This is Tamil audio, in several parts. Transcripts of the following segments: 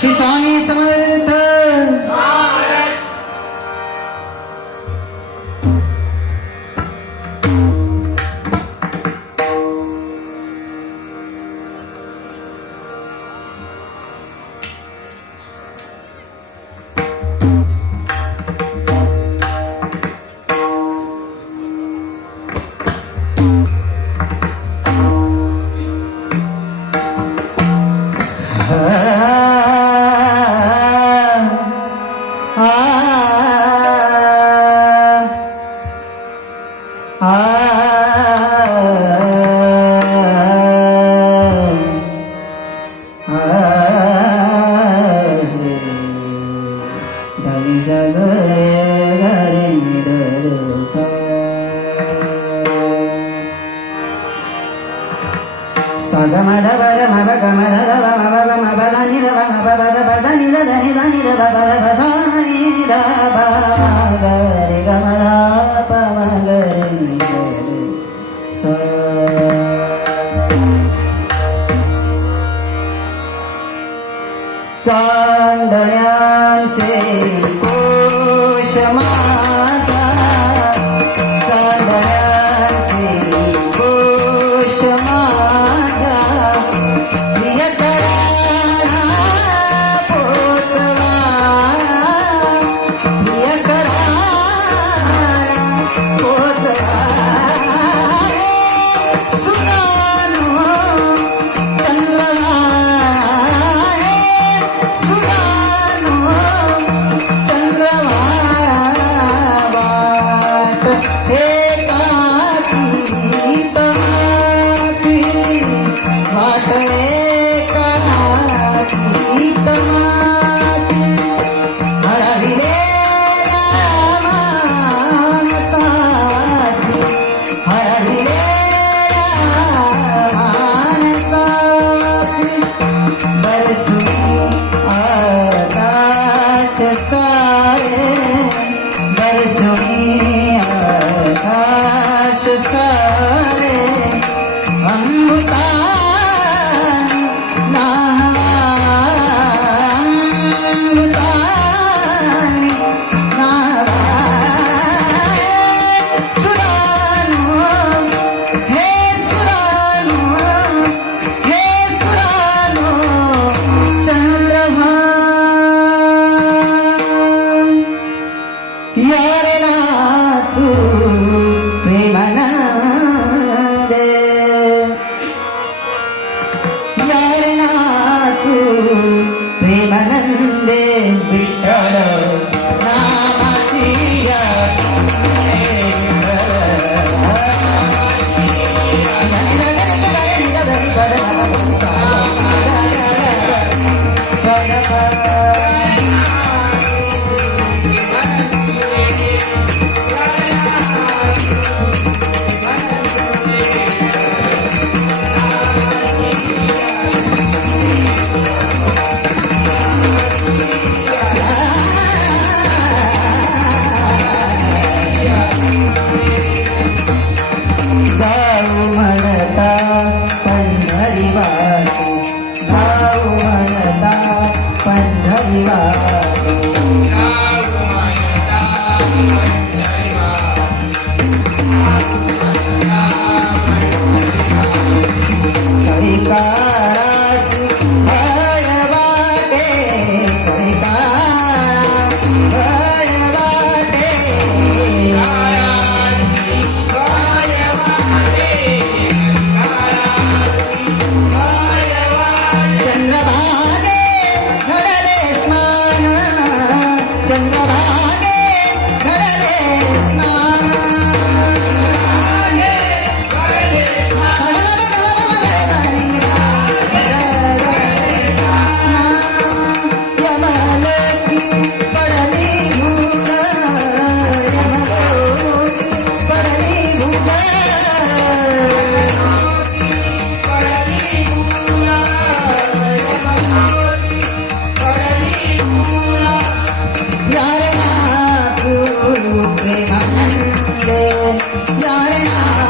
किसान इस समय சகமதபத மபகமதபமபமபதனிதபமபதபதனிததனிதனிதபதபசானிதபதரிகமதா भाऊ म्हणता पंढरी Yeah.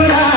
Krishna